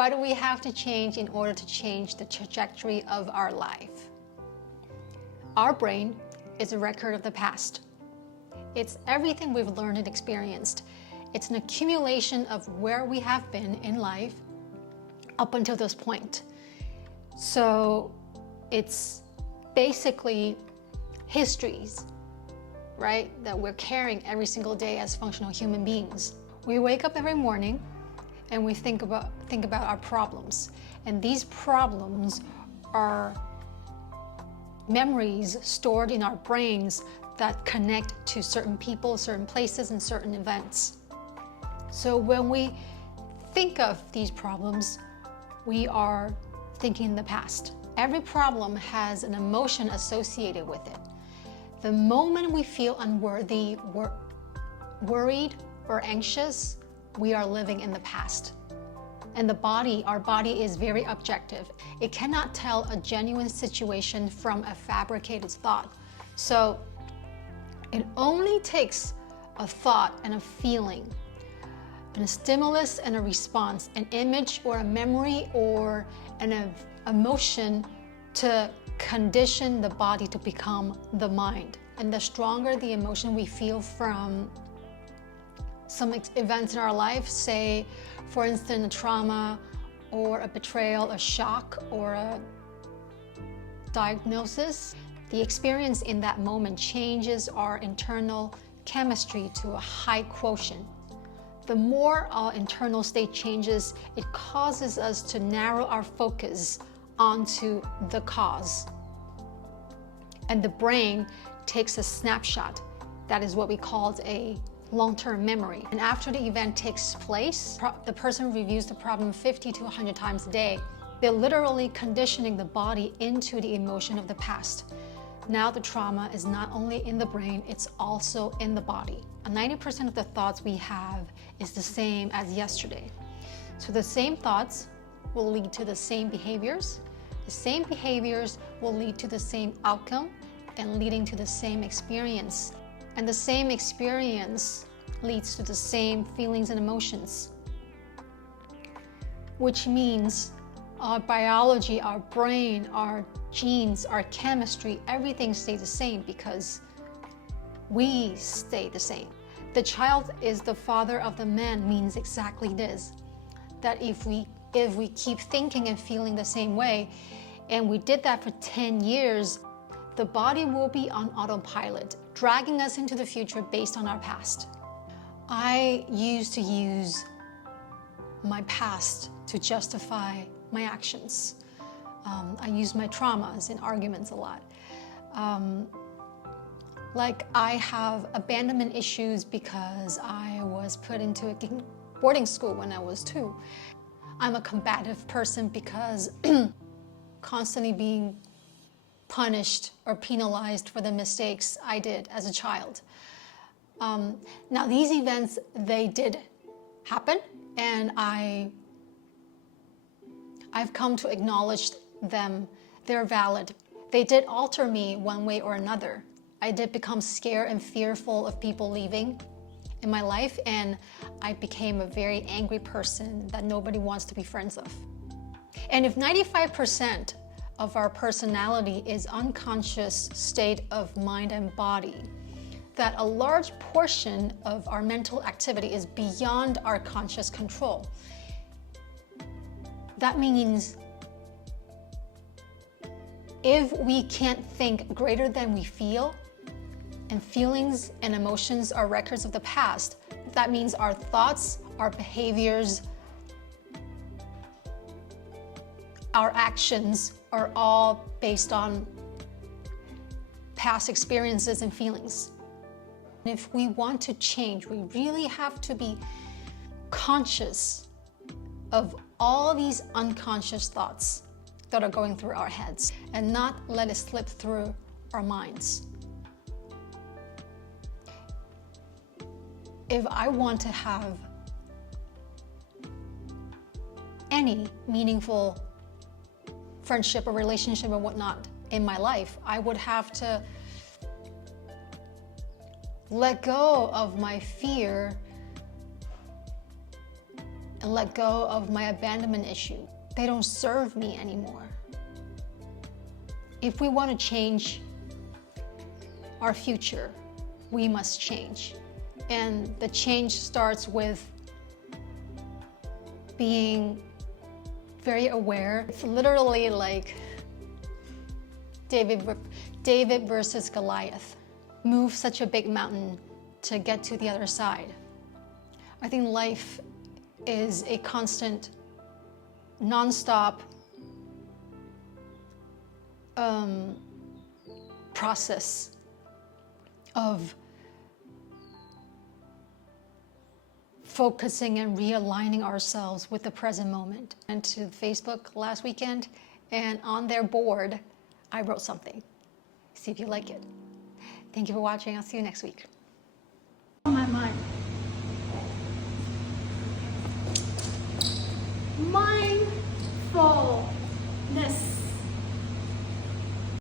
Why do we have to change in order to change the trajectory of our life? Our brain is a record of the past. It's everything we've learned and experienced. It's an accumulation of where we have been in life up until this point. So it's basically histories, right, that we're carrying every single day as functional human beings. We wake up every morning and we think about our problems. And these problems are memories stored in our brains that connect to certain people, certain places, and certain events. So when we think of these problems, we are thinking in the past. Every problem has an emotion associated with it. The moment we feel unworthy, worried, or anxious, we are living in the past. And our body is very objective. It cannot tell a genuine situation from a fabricated thought. So it only takes a thought and a feeling, and a stimulus and a response, an image or a memory or an emotion to condition the body to become the mind. And the stronger the emotion we feel from some events in our life, say, for instance, a trauma or a betrayal, a shock, or a diagnosis, the experience in that moment changes our internal chemistry to a high quotient. The more our internal state changes, it causes us to narrow our focus onto the cause. And the brain takes a snapshot. That is what we call a long-term memory. And after the event takes place, the person reviews the problem 50 to 100 times a day. They're literally conditioning the body into the emotion of the past. Now the trauma is not only in the brain, it's also in the body. 90% of the thoughts we have is the same as yesterday. So the same thoughts will lead to the same behaviors. The same behaviors will lead to the same outcome and leading to the same experience. And the same experience leads to the same feelings and emotions. Which means our biology, our brain, our genes, our chemistry, everything stays the same because we stay the same. The child is the father of the man means exactly this. That if we keep thinking and feeling the same way, and we did that for 10 years, the body will be on autopilot, dragging us into the future based on our past. I used to use my past to justify my actions. I use my traumas in arguments a lot. Like I have abandonment issues because I was put into a boarding school when I was 2. I'm a combative person because constantly being punished or penalized for the mistakes I did as a child. Now these events, they did happen, and I've come to acknowledge them. They're valid. They did alter me one way or another. I did become scared and fearful of people leaving in my life, and I became a very angry person that nobody wants to be friends of. And if 95% of our personality is unconscious state of mind and body, that a large portion of our mental activity is beyond our conscious control. That means if we can't think greater than we feel, and feelings and emotions are records of the past, that means our thoughts, our behaviors, our actions are all based on past experiences and feelings. If we want to change, we really have to be conscious of all these unconscious thoughts that are going through our heads and not let it slip through our minds. If I want to have any meaningful friendship or relationship or whatnot in my life, I would have to let go of my fear let go of my abandonment issue. They don't serve me anymore. If we want to change our future, we must change. And the change starts with being very aware. It's literally like David versus Goliath. Move such a big mountain to get to the other side. I think life is a constant, non-stop process of focusing and realigning ourselves with the present moment. And to Facebook last weekend, and on their board, I wrote something. See if you like it. Thank you for watching. I'll see you next week. On my mind. My